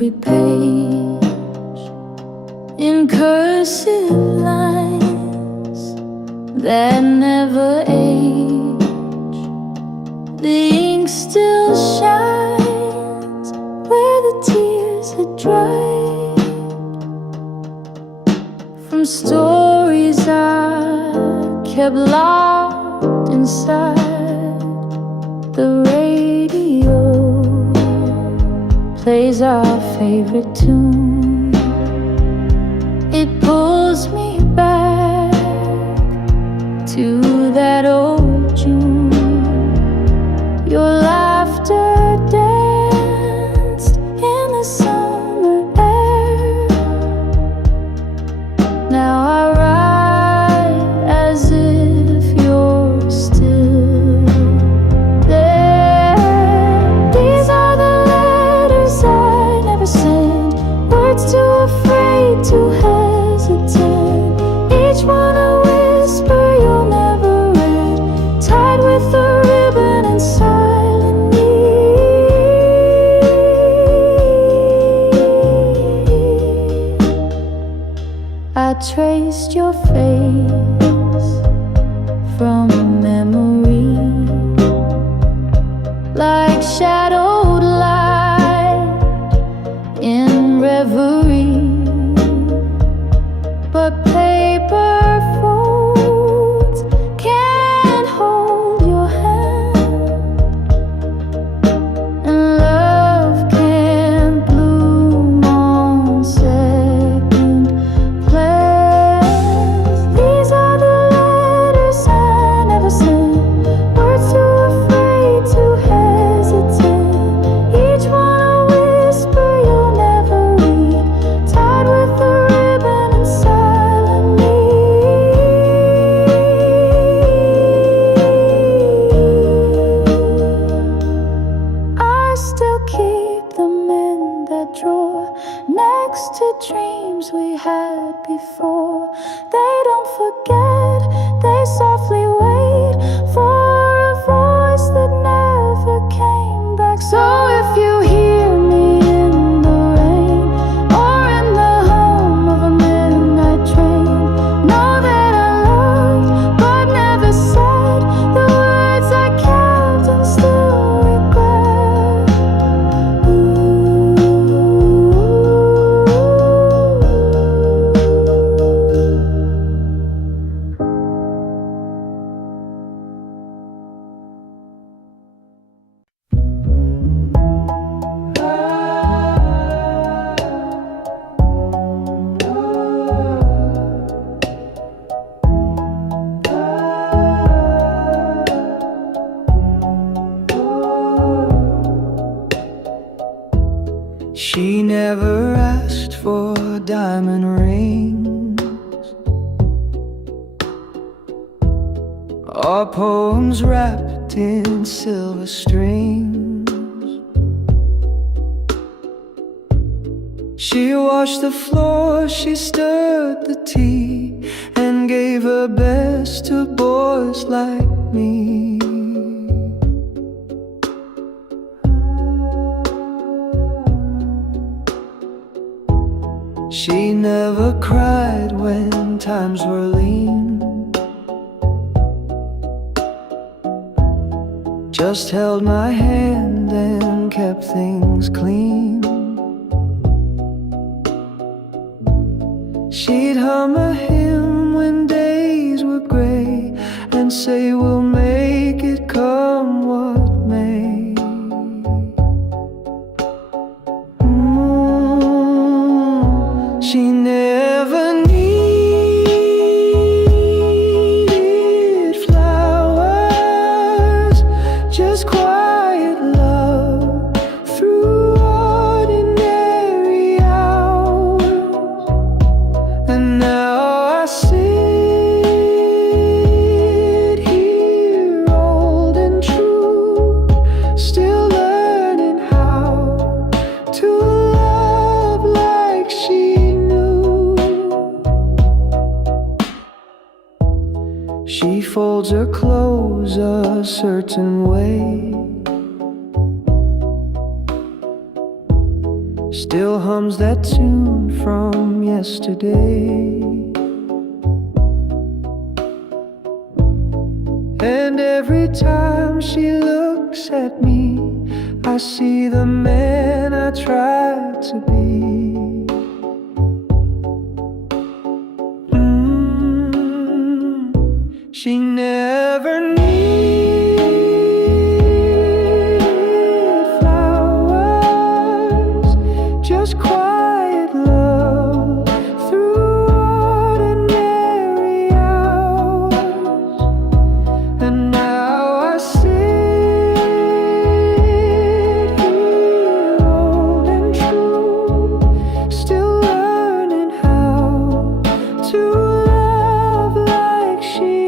every page in cursive lines that never age. The ink still shines where the tears had dried from stories I kept locked inside. The radio plays our favorite tune. It pulls me back to that old June. Your laughter danced in the summer air. Now I write as if you're still there. These are the letters I never sent, words too afraid to hesitate. Each one a whisper you'll never read, tied with a ribbon and silent need. I traced your face from memory like shadowed light in reverie, but paper folds can't hold your hand, and love can't bloom on second glance. These are the letters I never sent, words too afraid to hesitate. Each one a whisper you'll never read, tied with a ribbon and silent need. I still keep them in that drawer next to dreams we had before. They don't forget, they softly wait for a voice that never came back. So if you hear me in the rain or in the hum of a midnight train, know that I loved but never said the words I kept and still regret. She never asked for diamond rings or poems wrapped in silver strings. She washed the floor, she stirred the tea, and gave her best to boys like me. She never cried when times were lean, just held my hand and kept things clean. She'd hum a hymn when days were gray and say we'll make it come what may. She never needed flowers, just quiet love through ordinary hours. And now I sit here old and true, still learning how to love like she knew. She folds her clothes a certain way still hums that tune from yesterday. And every time she looks at me, I see the man I tried to be. She never needed flowers, just quiet love through ordinary hours. And now I sit here old and true, still learning how to love like she.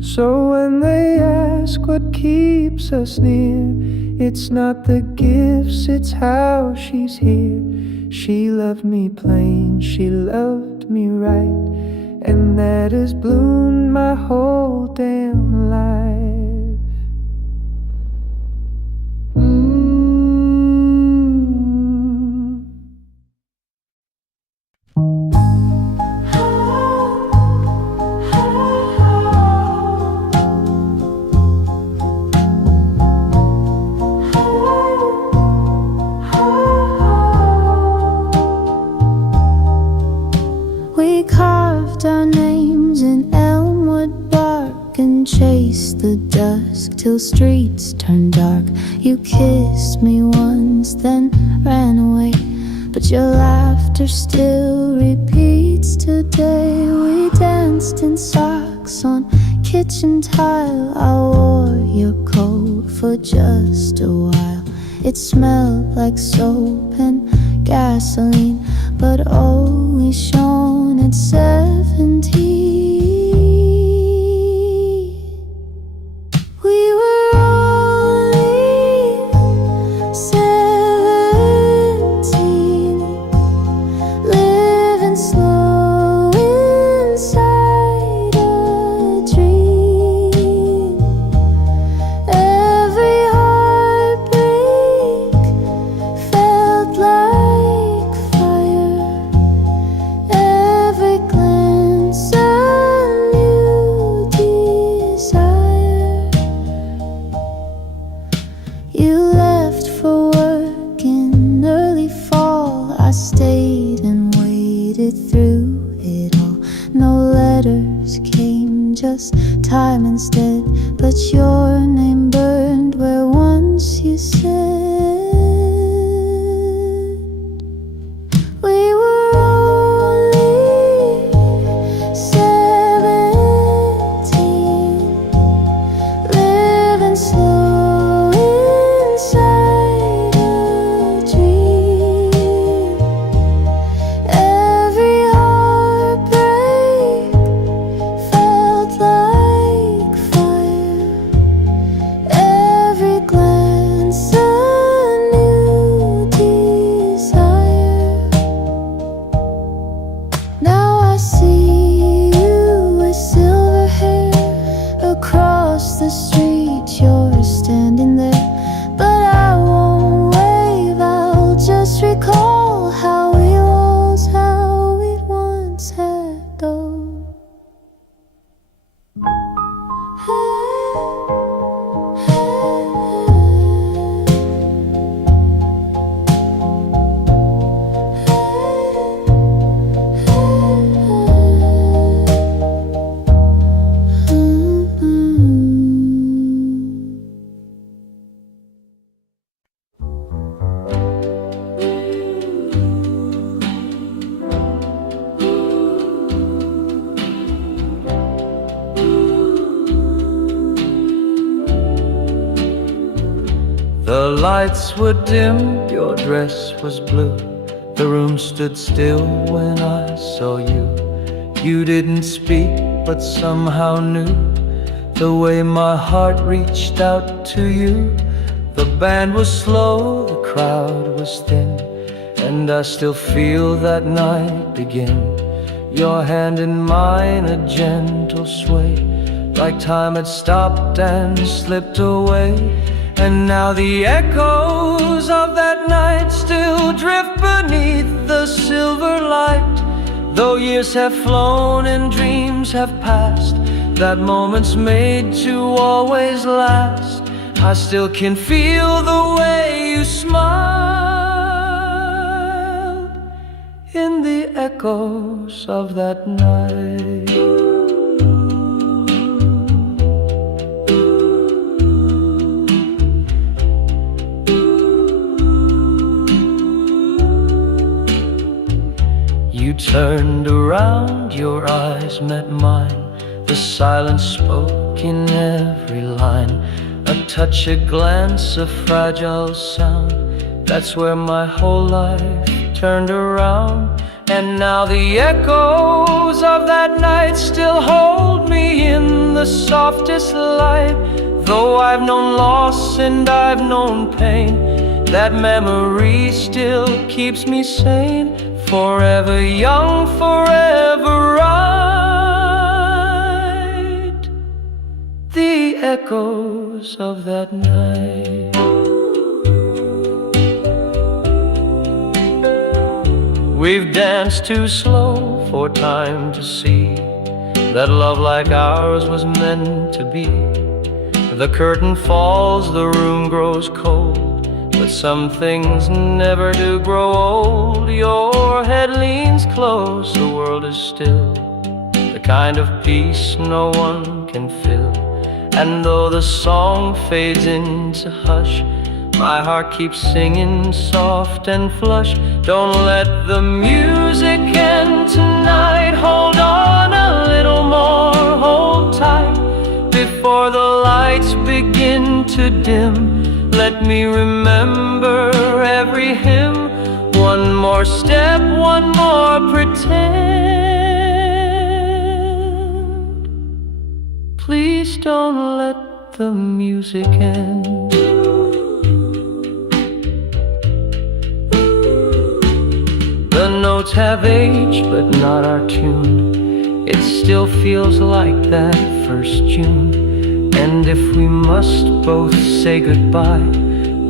So when they ask what keeps us near, it's not the gifts, it's how she's here. She loved me plain, she loved me right, and that has bloomed my whole damn life. We carved our names in elmwood bark and chased the dusk till streets turned dark. You kissed me once, then ran away, but your laughter still repeats today. We danced in socks on kitchen tile. I wore your coat for just a while. It smelled like soap and gasoline, but only shone at 17. We were only 17, living slow inside a dream. Every heartbreak felt like fire, every glance a new desire. You left for work in early fall. I stayed and waited through it all. No letters came, just time instead, but your name burned where once you said. We were only 17, living slow inside a dream. Every heartbreak felt like fire, every glance a new desire. Now I see you with silver hair across the street. You're standing there, but I won't wave. I'll just recall how it was, how it once had gone. The lights were dim, your dress was blue. The room stood still when I saw you. You didn't speak, but somehow knew the way my heart reached out to you. The band was slow, the crowd was thin, and I still feel that night begin. Your hand in mine, a gentle sway, like time had stopped and slipped away. And now the echoes of that night still drift beneath the silver light. Though years have flown and dreams have passed, that moment's made to always last. I still can feel the way you smiled in the echoes of that night. You turned around, your eyes met mine. The silence spoke in every line. A touch, a glance, a fragile sound. That's where my whole life turned around. And now the echoes of that night still hold me in the softest light. Though I've known loss and I've known pain, that memory still keeps me sane. Forever young, forever right. The echoes of that night. We've danced too slow for time to see that love like ours was meant to be. The curtain falls, the room grows cold, but some things never do grow old. Your head leans close, the world is still, the kind of peace no one can fill. And though the song fades into hush, my heart keeps singing soft and flush. Don't let the music end tonight. Hold on a little more, hold tight. Before the lights begin to dim, let me remember every hymn. One more step, one more pretend. Please don't let the music end. The notes have aged, but not our tune. It still feels like that first June. And if we must both say goodbye,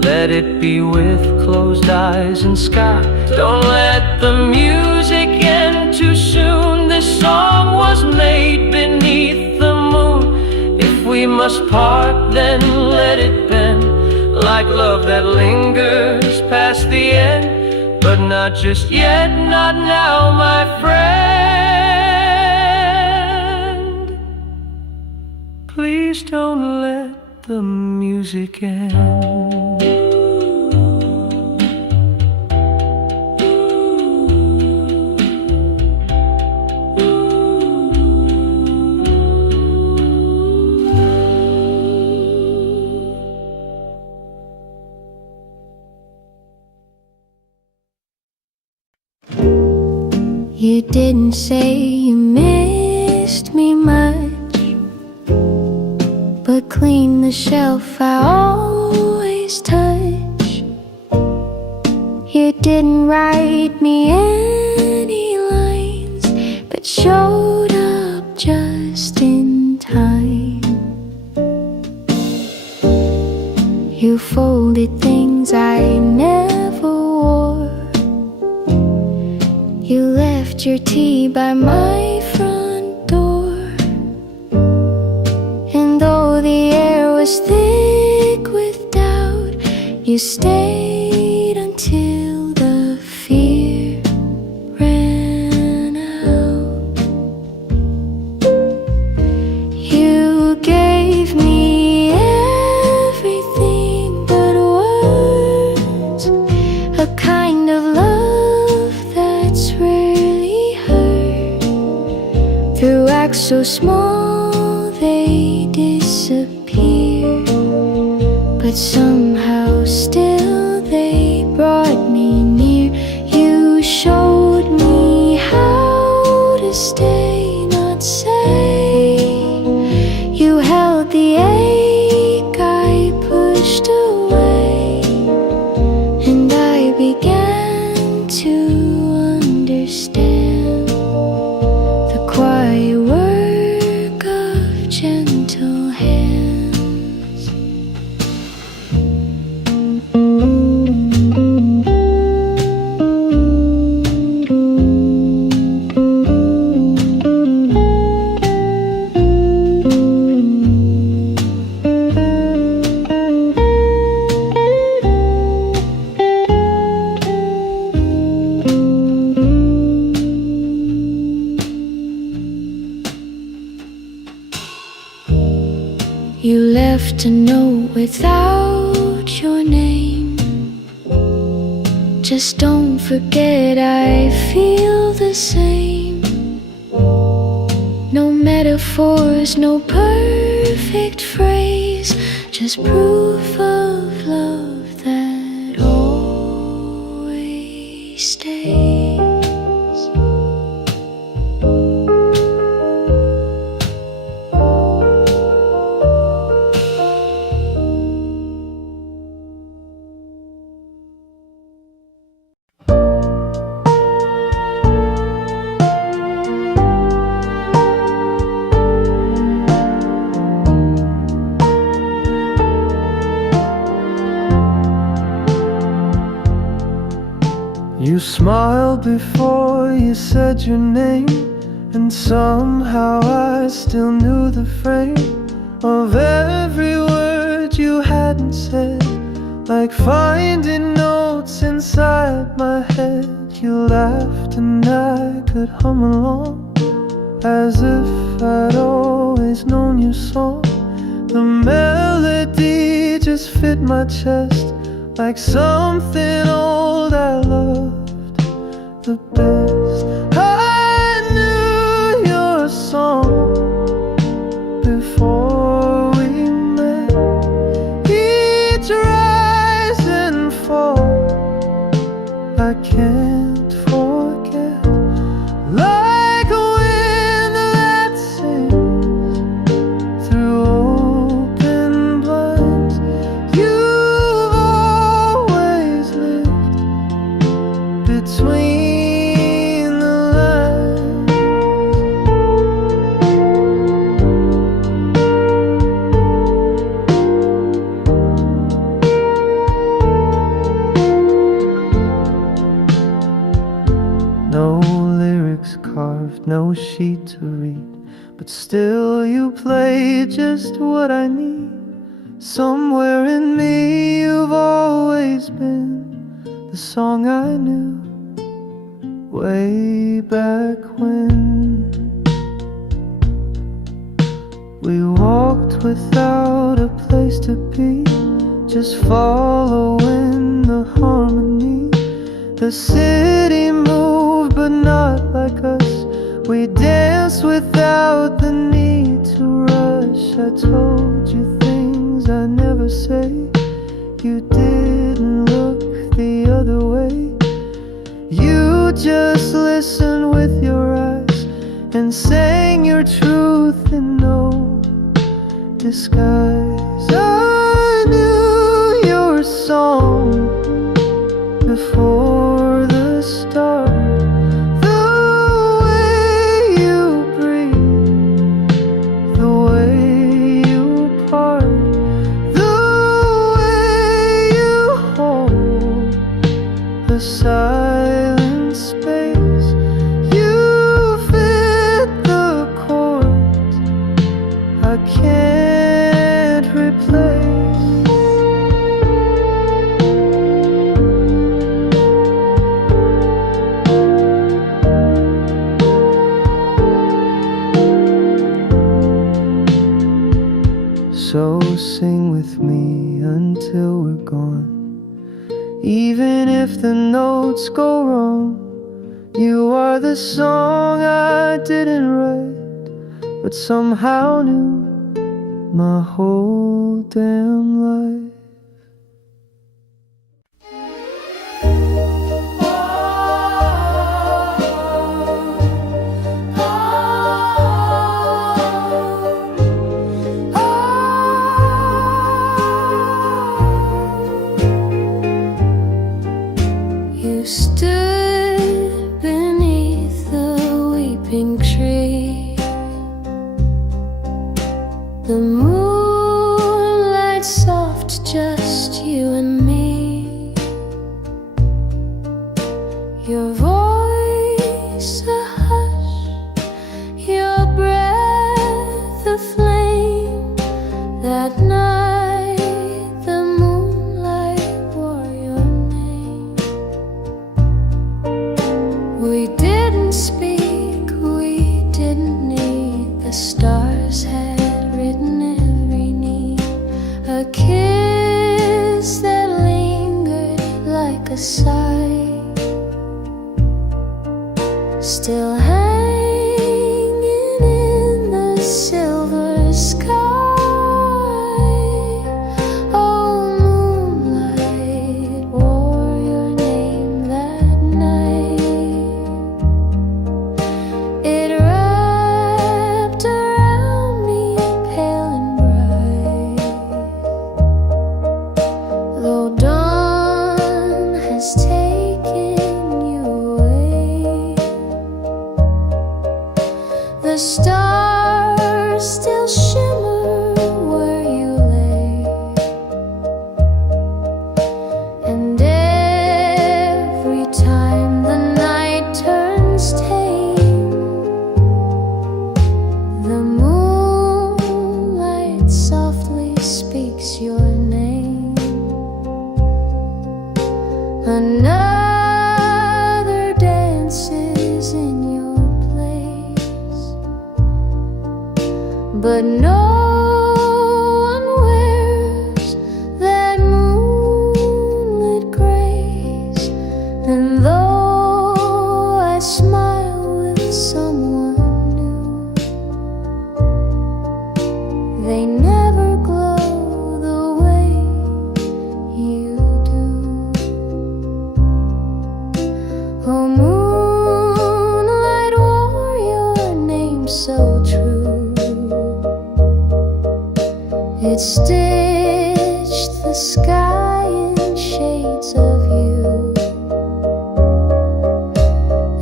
let it be with closed eyes and sky. Don't let the music end too soon. This song was made beneath the moon. If we must part, then let it bend, like love that lingers past the end. But not just yet, not now, my friend. Please don't let the music end. You didn't say you missed me much, but clean the shelf I always touch. You didn't write me any lines, but showed up just in time. You folded things I never wore. You left your tea by my front door. And though the air was thick with doubt, you stayed until the fear ran out. You gave me everything but words, a kind of love that's rarely heard. Through acts so small they disappear, but somehow still they brought me near. You showed me how to stay, not say. You held the ache I pushed away, and I began to understand the quiet work of gentle hands. You left a note without your name. Just don't forget I feel the same. No metaphors, no perfect phrase, just proof of love that always stays. You smiled before you said your name, and somehow I still knew the frame of every word you hadn't said. Like finding notes inside my head. You laughed and I could hum along, as if I'd always known your song. The melody just fit my chest, like something old I loved the best. I knew your song before we met. Each rise and fall I can't forget. Like a wind that sings through open blinds, you've always lived between the lines. No lyrics carved, no sheet to read, but still you play just what I need. Somewhere in me you've always been the song I knew way back when. We walked without a place to be, just following the harmony. The city moved but not like us. We danced without the need to rush. I told you things I never say. You didn't look the other way. You just listened with your eyes and sang your truth in no disguise. I knew your song before the start. The way you breathe, the way you part, the way you hold the silent space. You fit the chords I can't replace. So sing with me until we're gone. Even if the notes go wrong, you are the song I didn't write, but somehow knew my whole damn life. You stood beneath the weeping tree. The moonlight soft, just you and me. Your voice a hush, your breath a flame. That night the moonlight wore your name. We didn't speak, we didn't need. The stars had written every need. Another dances in your place, but no one wears that moonlit grace. And though I smile with someone new, they never glow the way you do. Oh, moonlight warrior, name so true. It stitched the sky in shades of you.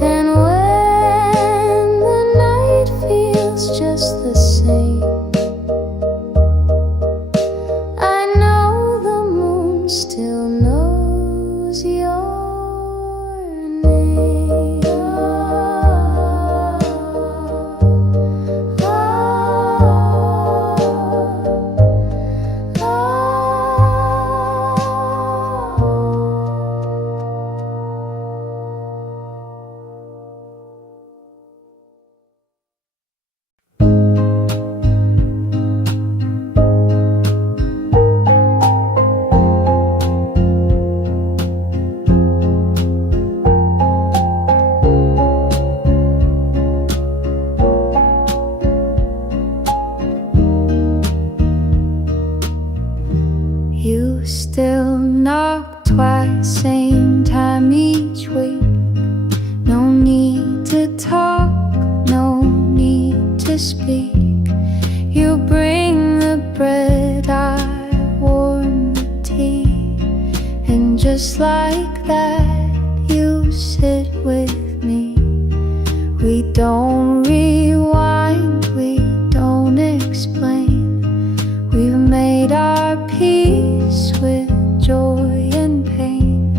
And when the night feels just the same, I know the moon still knows your name. You still knock twice, same time each week. No need to talk, no need to speak. You bring the bread, I warm the tea. And just like that, you sit with me. We don't rewind, we don't explain. We've made our peace with joy and pain.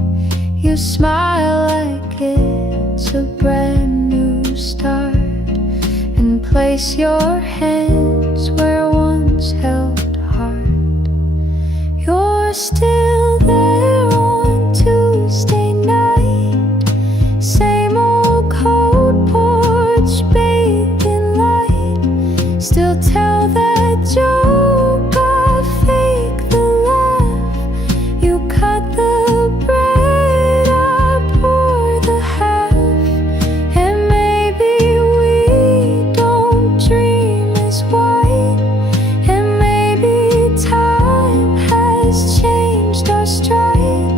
You smile like it's a brand new start, and place your hands where once held heart. You're still there on Tuesday night, same old cold porch bathed in light. Still tell that joke, I fake the laugh. You cut the bread, I pour the half. And maybe we don't dream as white, and maybe time has changed our stride.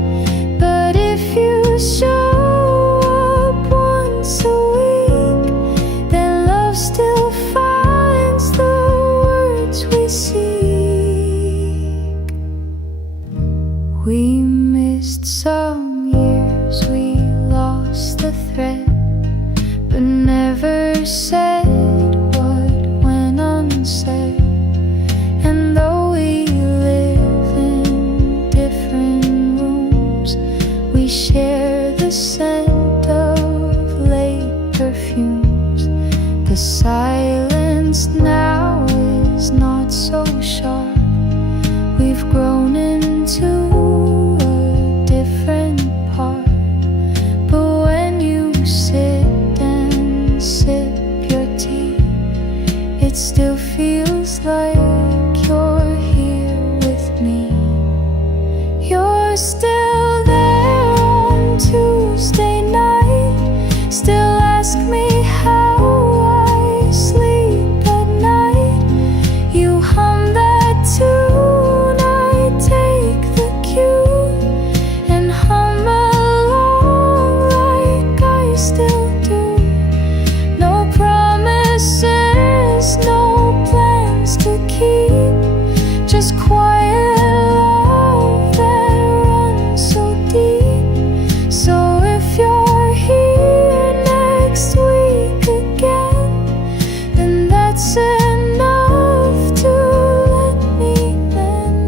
But if you show up once a week, then love still finds the words we seek. We missed some years, we lost the thread, but never said what went unsaid. And though we live in different rooms, we share the scent of late perfumes. The silence now is not so sharp. We've grown into a different part. But when you sit and sip your tea, it still feels like you're here with me. You're still there on Tuesday night, still ask me how I sleep at night. You hum that tune, I take the cue and hum along like I still do. No promises, no plans to keep, just quiet love that runs so deep. So if you're here next week again, then that's enough to let me mend.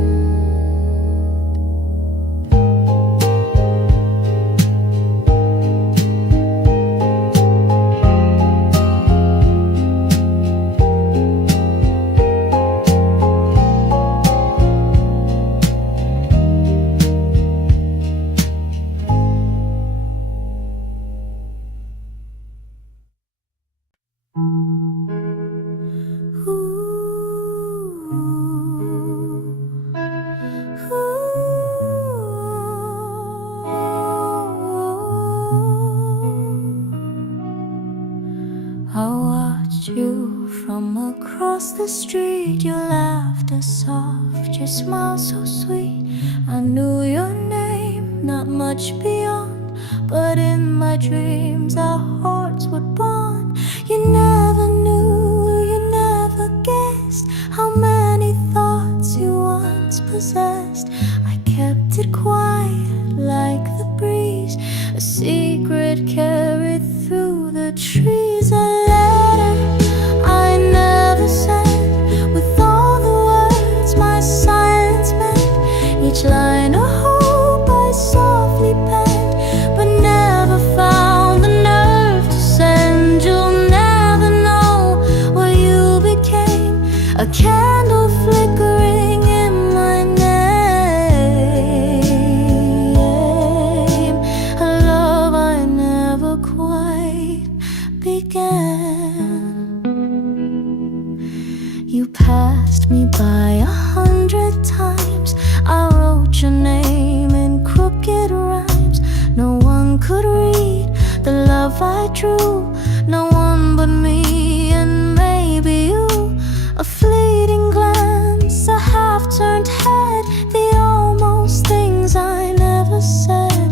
the street, your laughter soft, your smile so sweet. I knew your name, not much beyond, but in my dreams our hearts would bond. You never knew, you never guessed how many thoughts you once possessed. I kept it quiet like the breeze, a secret carried through the trees. A letter I never sent, with all the words my silence meant. Each line a hope I softly penned, but never found the nerve to send. You'll never know what you became, a candle flickering in my name, a love I never quite began. You passed me by 100 times, I wrote your name in crooked rhymes. No one could read the love I drew, no one but me and maybe you. A fleeting glance, a half-turned head, the almost things I never said.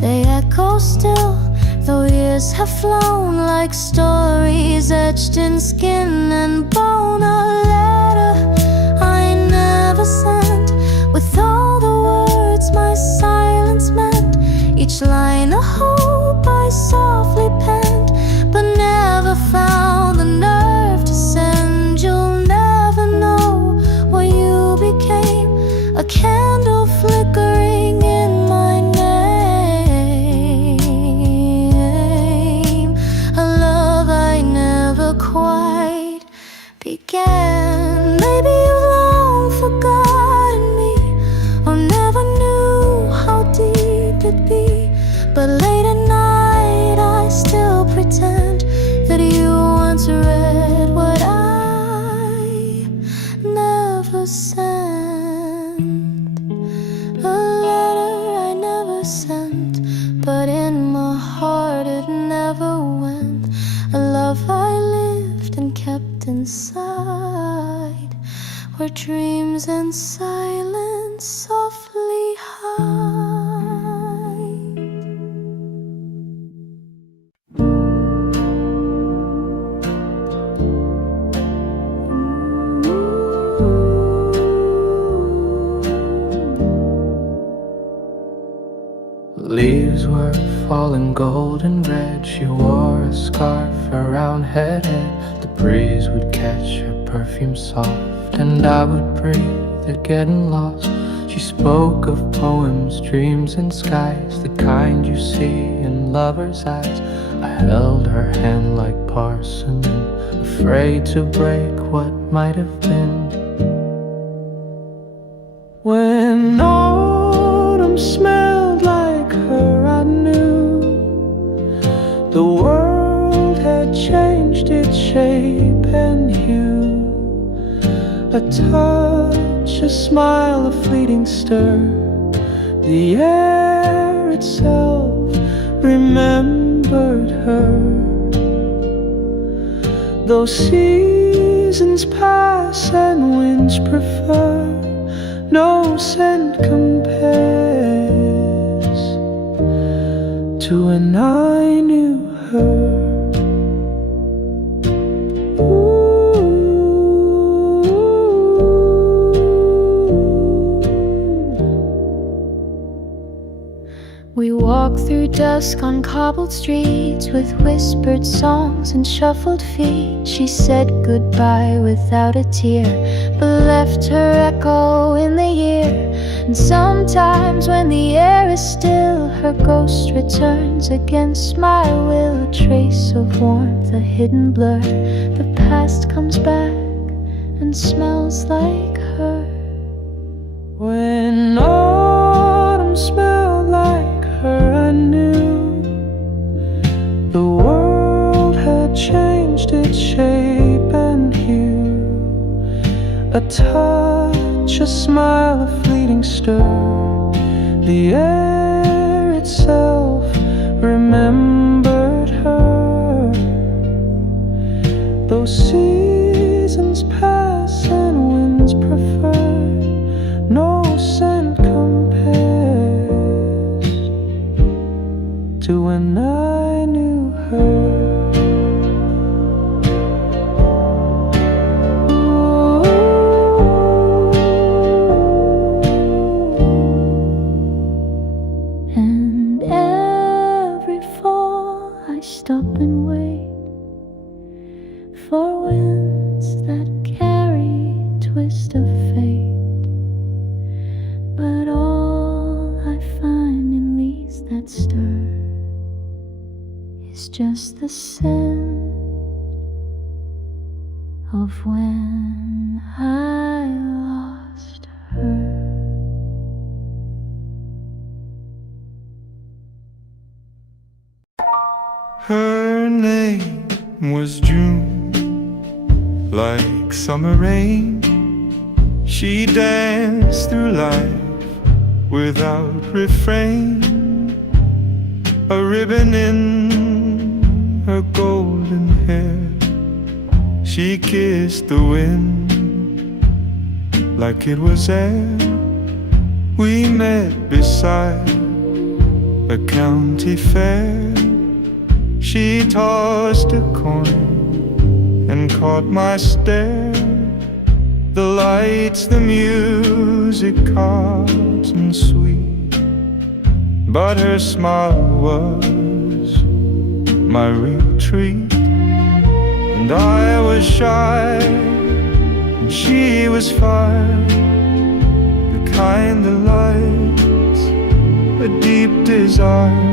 They echo still, though years have flown, like stories etched in skin and bone. A letter I never sent, with all the words my silence meant. Each line a hope I softly penned, but never found the nerve to send. You'll never know what you became, a candle flickering in my name, a love I never quite began. Maybe you've long forgotten me, or never knew how deep it'd be, but late at night I still pretend that you once read what I never sent. A letter I never sent, but in my heart it never went. A love I lived and kept inside, where dreams and silence softly hide. Leaves were falling golden red. She wore a scarf around her head. The breeze would catch her perfume soft, and I would breathe it getting lost. She spoke of poems, dreams and skies, the kind you see in lovers' eyes. I held her hand like porcelain, afraid to break what might have been. When autumn smelled like her, I knew the world had changed its shape and hue. A touch, a smile, a fleeting stir, the air itself remembered her. Though seasons pass and winds prefer, no scent compares to when I knew her. We walk through dusk on cobbled streets, with whispered songs and shuffled feet. She said goodbye without a tear, but left her echo in the year. And sometimes when the air is still, her ghost returns against my will. A trace of warmth, a hidden blur, the past comes back and smells like her. When autumn smelled like her, I knew the world had changed its shape and hue. A touch, a smile, a fleeting stir, the air itself remembered her. Those seasons passed prefer. No scent compares to when I knew her. And every fall I stop and wait for winds that carry twist of fate. But all I find in leaves that stir is just the scent of when I lost her. Her name was June, like summer rain. She danced through life without refrain, a ribbon in her golden hair. She kissed the wind like it was air. We met beside a county fair. She tossed a coin and caught my stare. The lights, the music, cards and sweet, but her smile was my retreat. And I was shy, and she was fire, the kind that lights a deep desire.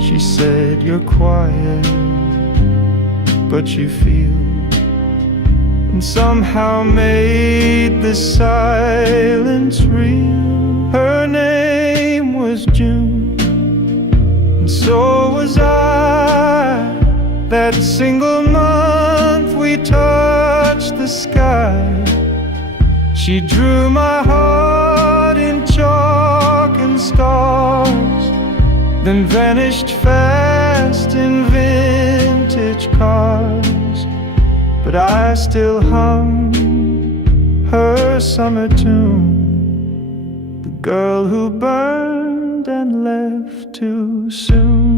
She said, "You're quiet, but you feel," and somehow made the silence real. Her name was June, and so was I. That single month we touched the sky. She drew my heart in chalk and stars, then vanished fast in vintage cars. But I still hum her summer tune, the girl who burned and left too soon.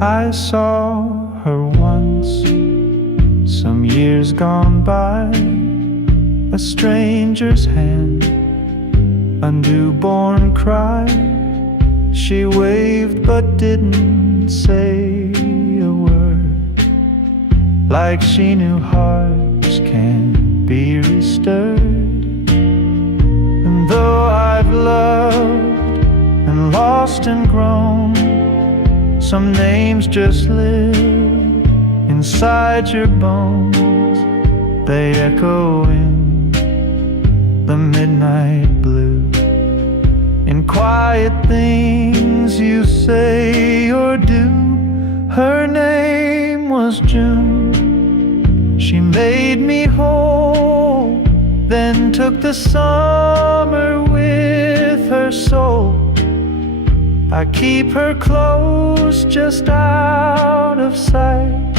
I saw her once, some years gone by, a stranger's hand, a newborn cry. She waved but didn't say a word, like she knew hearts can't be restirred. And though I've loved and lost and grown, some names just live inside your bones. They echo in the midnight blue, in quiet things you say or do. Her name was June. She made me whole, then took the summer with her soul. I keep her close, just out of sight,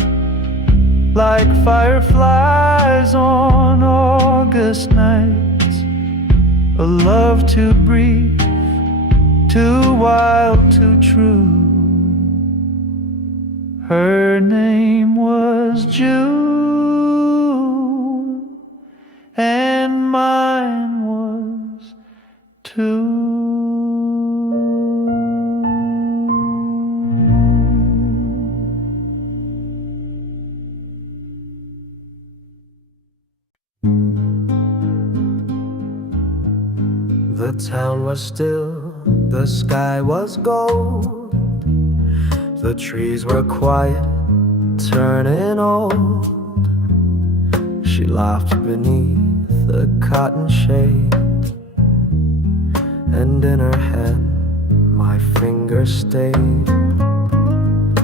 like fireflies on August nights. A love too brief, too wild, too true. Her name was June, and mine was too. The town was still, the sky was gold, the trees were quiet, turning old. She laughed beneath the cotton shade and in her hand my finger stayed.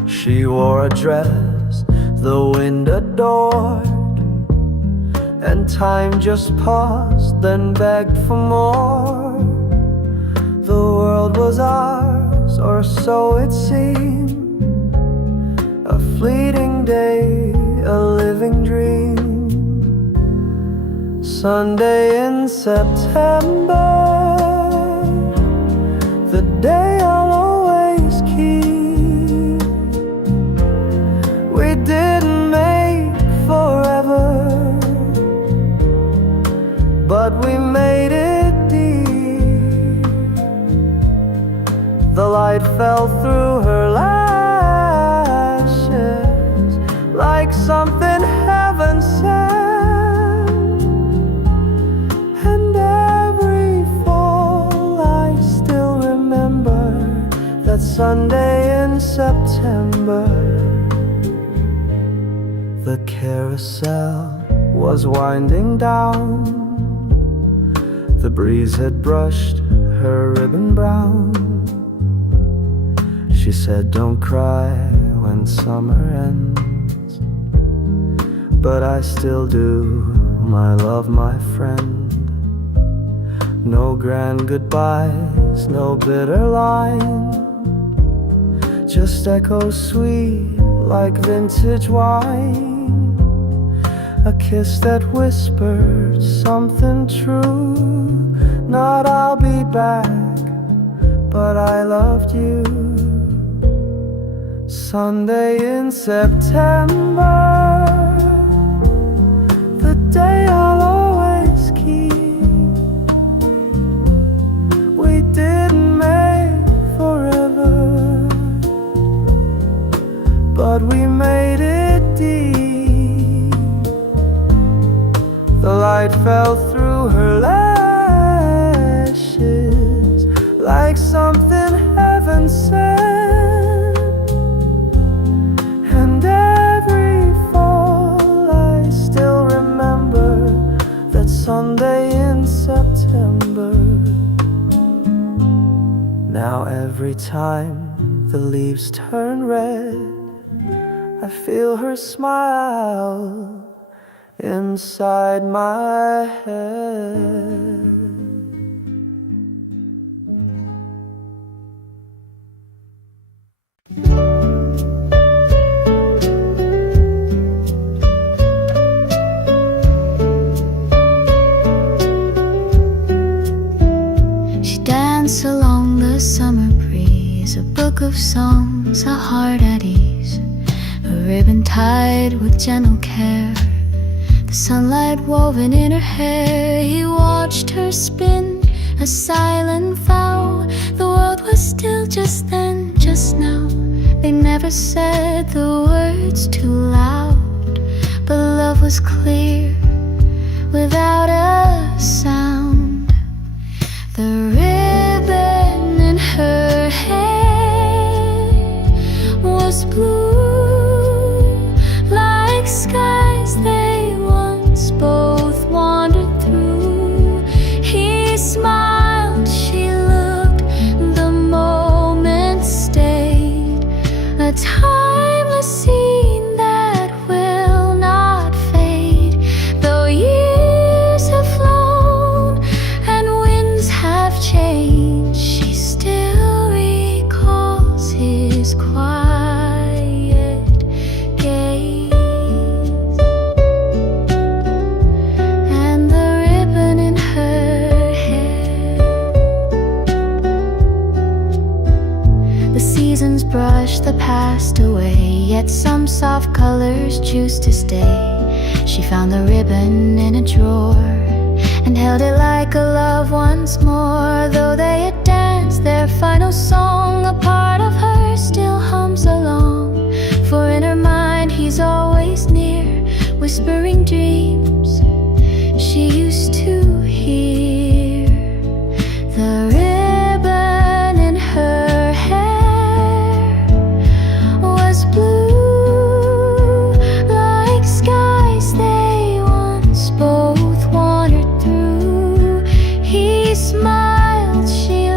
She wore a dress the wind adored, and time just paused, then begged for more. The world was ours, or so it seemed, a fleeting day, a living dream. Sunday in September, the day I'll always keep. We didn't make forever, but we made it deep. The light fell through her lashes like something heaven sent, and every fall I still remember that Sunday in September. The carousel was winding down, the breeze had brushed her ribbon brown. She said, don't cry when summer ends, but I still do, my love, my friend. No grand goodbyes, no bitter line, just echoes sweet like vintage wine. A kiss that whispered something true, not I'll be back, but I loved you. Sunday in September, the day I'll always keep. We didn't make forever, but we made it deep. The light fell through her lashes like something heaven sent, and every fall I still remember that Sunday in September. Now every time the leaves turn red, I feel her smile inside my head. She danced along the summer breeze, a book of songs, a heart at ease, a ribbon tied with gentle care, the sunlight woven in her hair. He watched her spin, a silent vow. The world was still just then, just now. They never said the words too loud, but love was clear without a sound. The ribbon in her hair was blue like skies they once both wandered through. He smiled, she looked, the moment stayed, a timeless scene that will not fade. Though years have flown and winds have changed, she still recalls his quiet gaze. And the ribbon in her hair. The seasons brush the past away, yet some soft colors choose to stay. She found the ribbon in a drawer and held it like a love once more. Though they had danced their final song, a part of her still hums along. For in her mind he's always near, whispering dreams she used to hear. The ribbon in her hair was blue like skies they once both wandered through. He smiled, she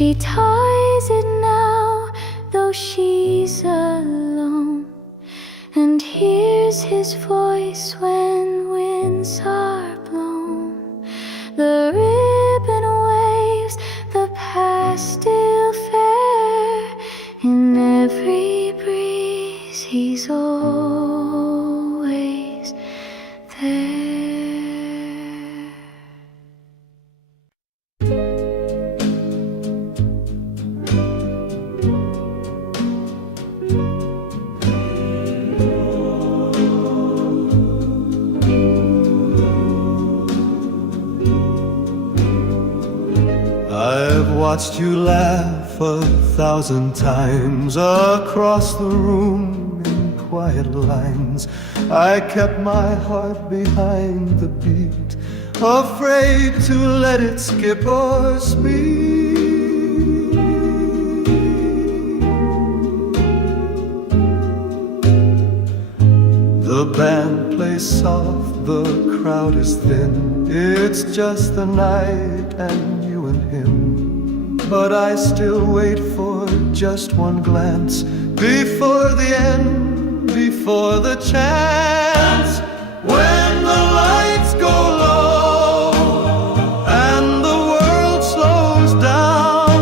She ties it now, though she's alone, and hears his voice when winds are blown. The ribbon waves, the past still fair. In every breeze he's always there. I've watched you laugh 1,000 times across the room in quiet lines. I kept my heart behind the beat, afraid to let it skip or speak. The band plays soft, the crowd is thin. It's just the night and you and him. But I still wait for just one glance before the end, before the chance. When the lights go low and the world slows down,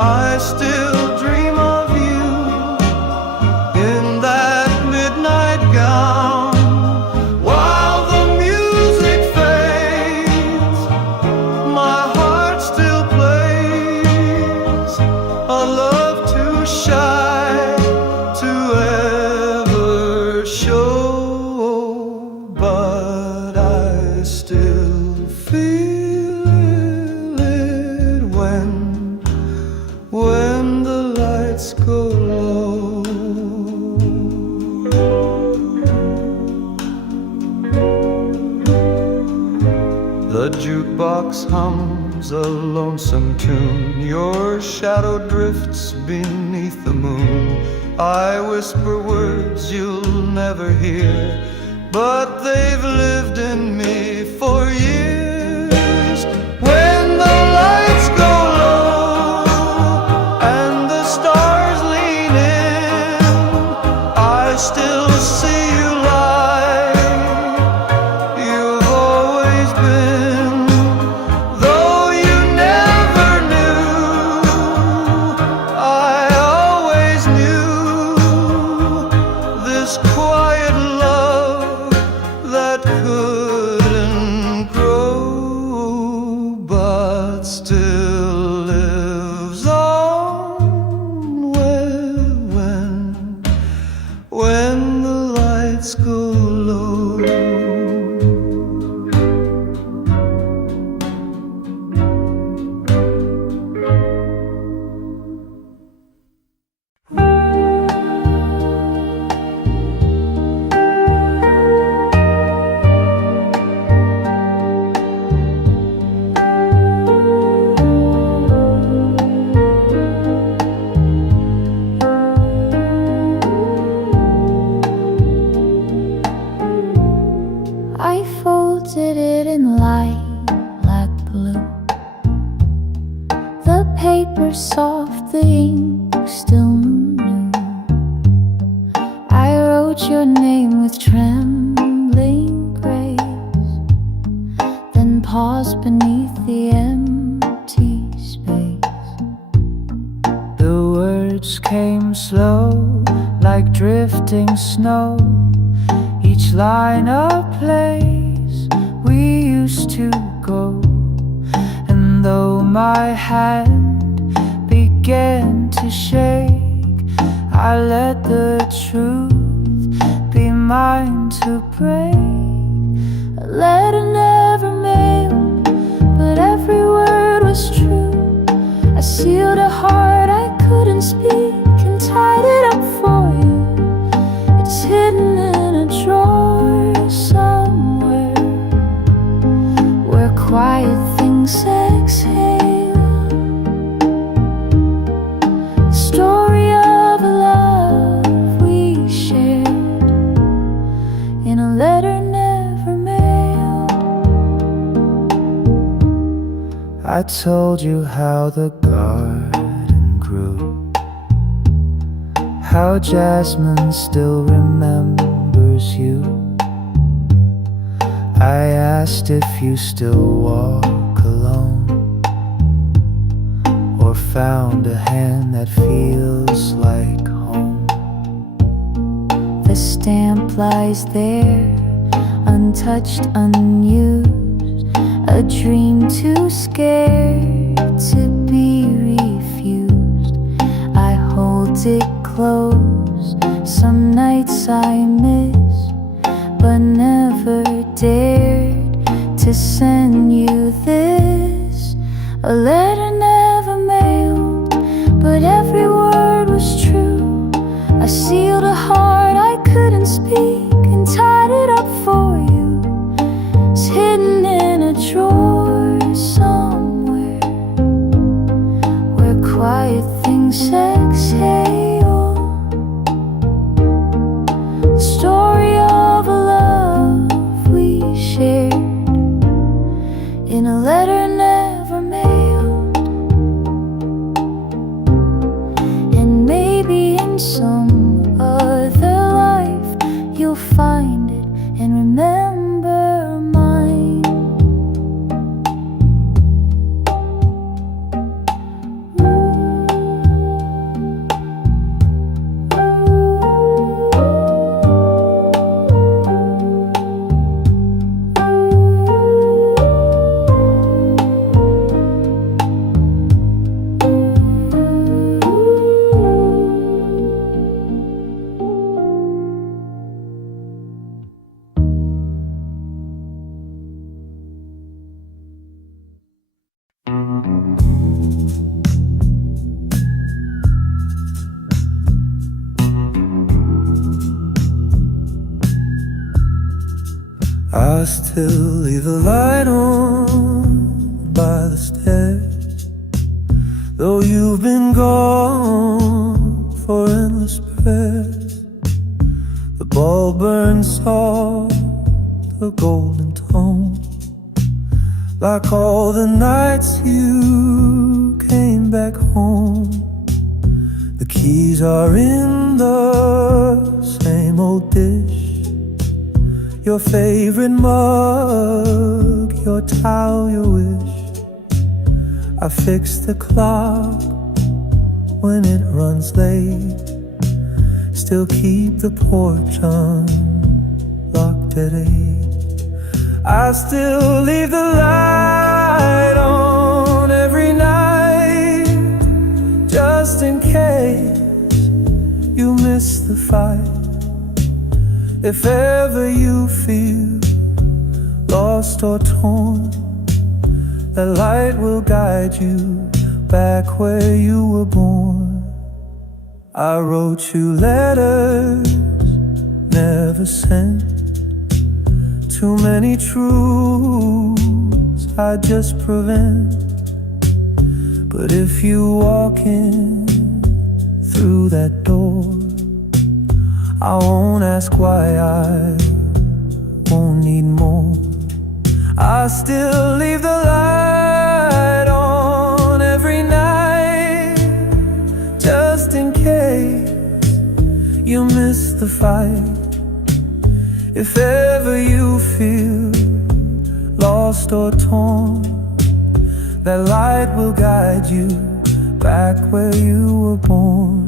I still dream of you in that midnight gown. While the music fades, my heart still plays a love too shy to ever show. But I still feel it when the lights go low. The jukebox hums a lonesome tune. Your shadow drifts beneath the moon. I whisper words you'll never hear, but they've lived in me for years. When the lights go low and the stars lean in, I still see you lie. You've always been, though you never knew, I always knew this quiet love that couldn't grow, but still lives on when the lights go low. I folded it in lilac blue, the paper soft, the ink still new. I wrote your name with trembling grace, then paused beneath the empty space. The words came slow, like drifting snow, each line a place we used to go. And though my hand began to shake, I let the truth be mine to break. A letter never mailed, but every word was true. I sealed a heart I couldn't speak and tied it up for you. It's hidden in a drawer somewhere, where quiet things exhale. The story of a love we shared in a letter never mailed. I told you how the garden grew, how jasmine still remembers you. I asked if you still walk alone, or found a hand that feels like home. The stamp lies there, untouched, unused, a dream too scared to be refused. I hold it close, some nights I miss, but never dared to send you this. A letter never mailed, but every word was true. I sealed a heart I couldn't speak and tied it up for you. It's hidden in a drawer somewhere, where quiet things exhale. The story of a love we shared in a letter never mailed. And maybe in some other life you'll find it and remember mine. I still leave the light on by the stairs, though you've been gone for endless prayers. The bulb burns soft, a golden tone, like all the nights you came back home. The keys are in the same old dish, your favorite mug, your towel, your wish. I fix the clock when it runs late, still keep the porch unlocked at 8. I still leave the light on every night, just in case you miss the fight. If ever you feel lost or torn, the light will guide you back where you were born. I wrote you letters, never sent, too many truths I just prevent. But if you walk in through that door, I won't ask why, I won't need more. I still leave the light on every night, just in case you miss the fight. If ever you feel lost or torn, that light will guide you back where you were born.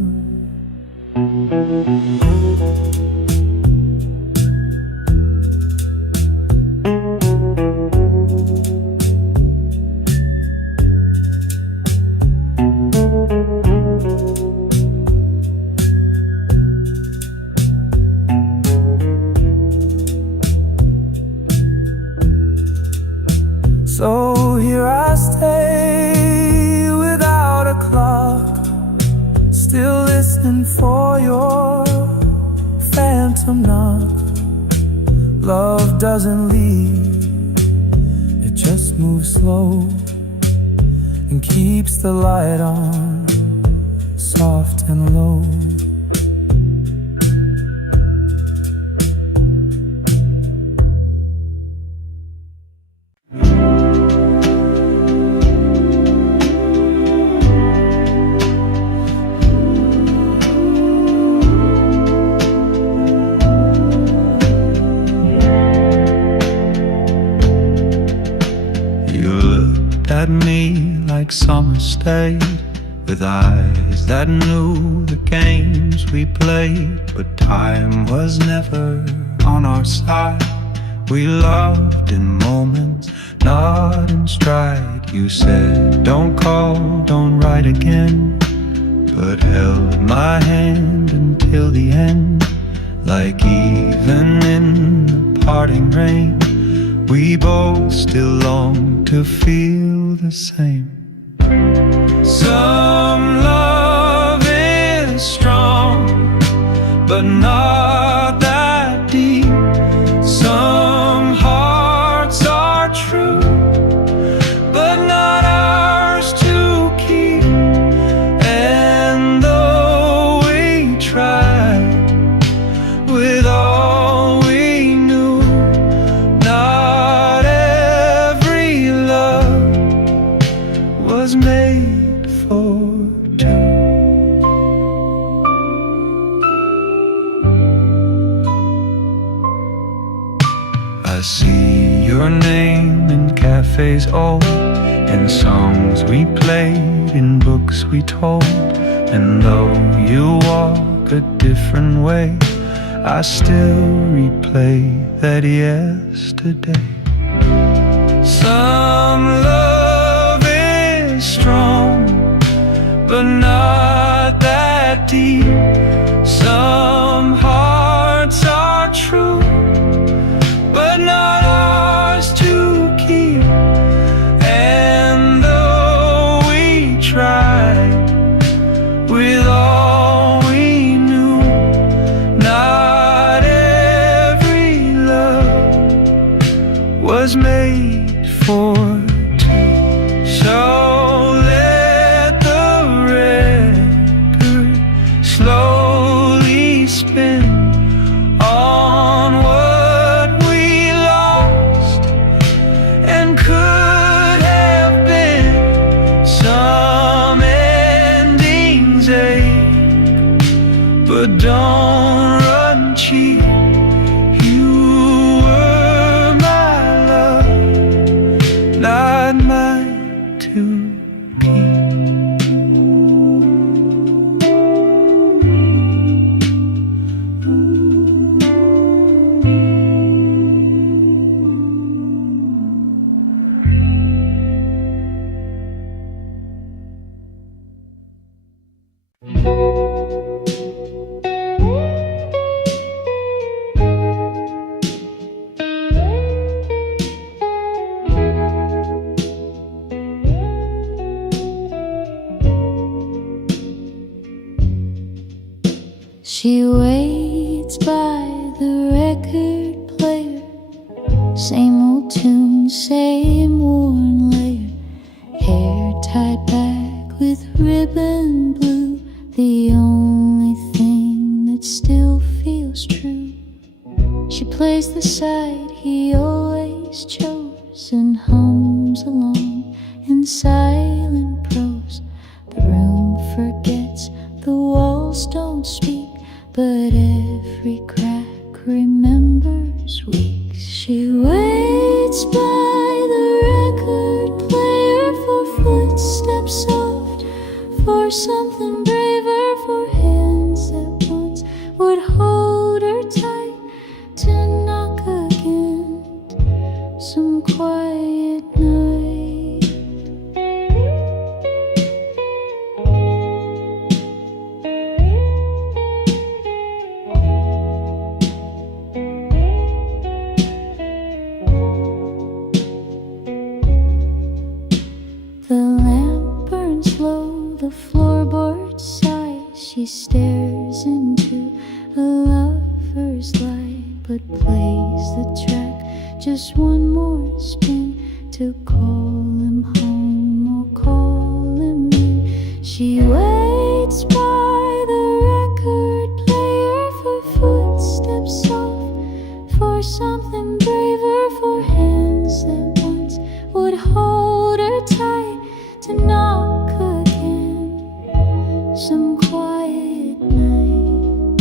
So here I stay without a clock, still listening for your phantom knock. Love doesn't leave, it just moves slow and keeps the light on, soft and low. summer stayed, with eyes that knew the games we played. But time was never on our side. We loved in moments, not in stride. You said, don't call, don't write again, but held my hand until the end. Like even in the parting rain, we both still long to feel the same. Some love is strong, but not that deep. Some hearts are true, but not ours to keep. And though we tried with all we knew, not every love was made for two. I see your name in cafes old, in songs we played, in books we told. And though you walk a different way, I still replay that yesterday. Some love is strong, but not that deep. Some hearts are true, but not ours to keep. And though we tried with all we knew, not every love was made for two. So let the record slowly spin on what we lost and could have been. Some endings ache, but don't run cheap. You were my love, not mine to keep. She waits by the record player, same old tune, same worn layer, hair tied back with ribbon blue, the only thing that still feels true. She plays the side he always chose and hums along in silent prose. The room forgets, the walls don't speak, but every crack remembers weeks. She waits by the record player for footsteps soft, for something braver, for hands that once would hold her tight, to knock again some quiet night. The lamp burns low, the floorboard sighs. She stares into a lover's light, but plays the track just one more spin to call him home or call him in. She waits by the record player for footsteps soft, for something braver, for hands that once would hold her tight, to knock again some quiet night.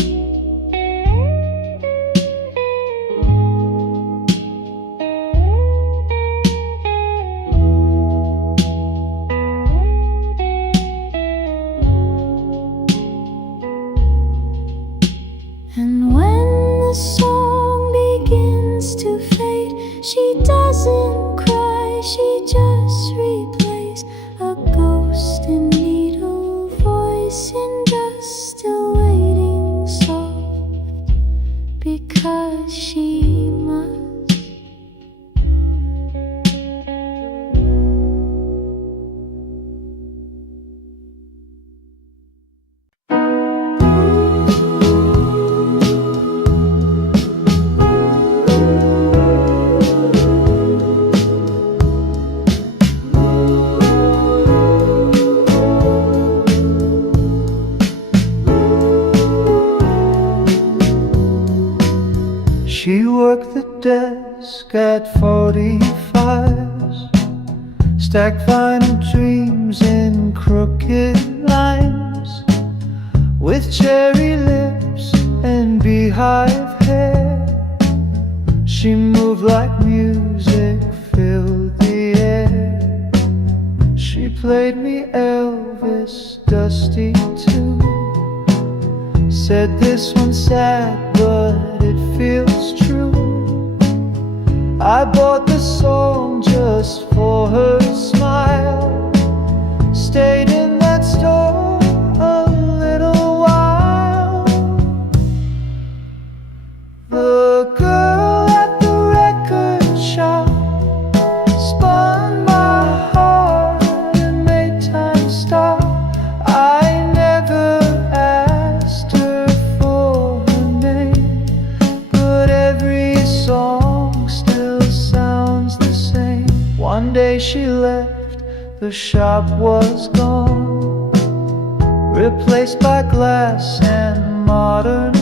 desk at 45s, stacked vinyl dreams in crooked lines, with cherry lips and beehive hair. She moved like music filled the air. She played me Elvis' Dusty too. Said this one's sad but it feels true. I bought the song just for her smile. Stayed in that store a little while. The girl at the record shop spun my heart and made time stop. I never asked her for her name, but every song still sounds the same. One day she left, the shop was gone, replaced by glass and modern